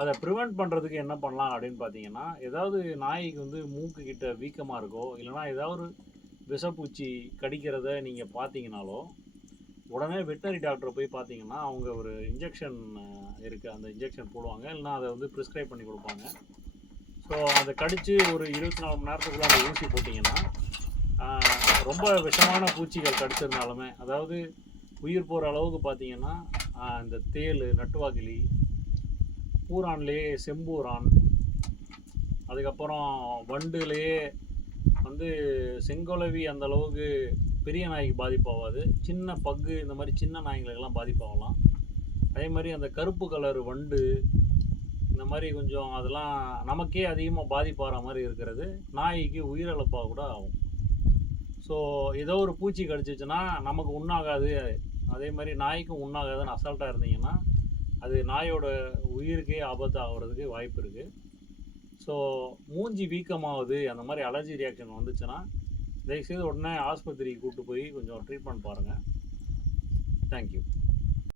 அதை ப்ரிவெண்ட் பண்ணுறதுக்கு என்ன பண்ணலாம் அப்படின்னு பார்த்தீங்கன்னா, ஏதாவது நாய்க்கு வந்து மூக்கு கிட்ட வீக்கமாக இருக்கோ, இல்லைனா ஏதாவது விஷப்பூச்சி கடிக்கிறத நீங்கள் பார்த்தீங்கனாலோ, உடனே வெட்டனரி டாக்டரை போய் பார்த்தீங்கன்னா, அவங்க ஒரு இன்ஜெக்ஷன் இருக்குது, அந்த இன்ஜெக்ஷன் போடுவாங்க. இல்லைனா அதை வந்து ப்ரிஸ்கிரைப் பண்ணி கொடுப்பாங்க. ஸோ அதை கடித்து ஒரு 24 மணி நேரத்துக்குள்ளே அந்த ஊசி போட்டிங்கன்னா, ரொம்ப விஷமான பூச்சிகள் கடிச்சிருந்தாலுமே, அதாவது உயிர் போகிற அளவுக்கு பார்த்தீங்கன்னா, இந்த தேள், நட்டுவாக்கிலி, பூரான்லேயே செம்பூரான், அதுக்கப்புறம் வண்டுலேயே வந்து செங்கொலவி அந்த அளவுக்கு பெரிய நாய்க்கு பாதிப்பாகாது. சின்ன பக்கு இந்த மாதிரி சின்ன நாய்களுக்கெல்லாம் பாதிப்பாகலாம். அதே மாதிரி அந்த கருப்பு கலர் வண்டு இந்த மாதிரி கொஞ்சம் அதெல்லாம் நமக்கே அதிகமாக பாதிப்பாகிற மாதிரி இருக்கிறது நாய்க்கு உயிரிழப்பாக கூட ஆகும். ஸோ ஏதோ ஒரு பூச்சி கடிச்சிச்சுன்னா நமக்கு உண்ணாகாது, அதே மாதிரி நாய்க்கும் உண்ணாகாதுன்னு அசால்ட்டாக இருந்தீங்கன்னா அது நாயோட உயிருக்கே ஆபத்து ஆகிறதுக்கு வாய்ப்பு இருக்குது. ஸோ மூஞ்சி வீக்கமாகுது, அந்த மாதிரி அலர்ஜி ரியாக்ஷன் வந்துச்சுன்னா தயவுசெய்து உடனே ஆஸ்பத்திரிக்கு கூப்பிட்டு போய் கொஞ்சம் ட்ரீட்மெண்ட் பாருங்கள். தேங்க்யூ.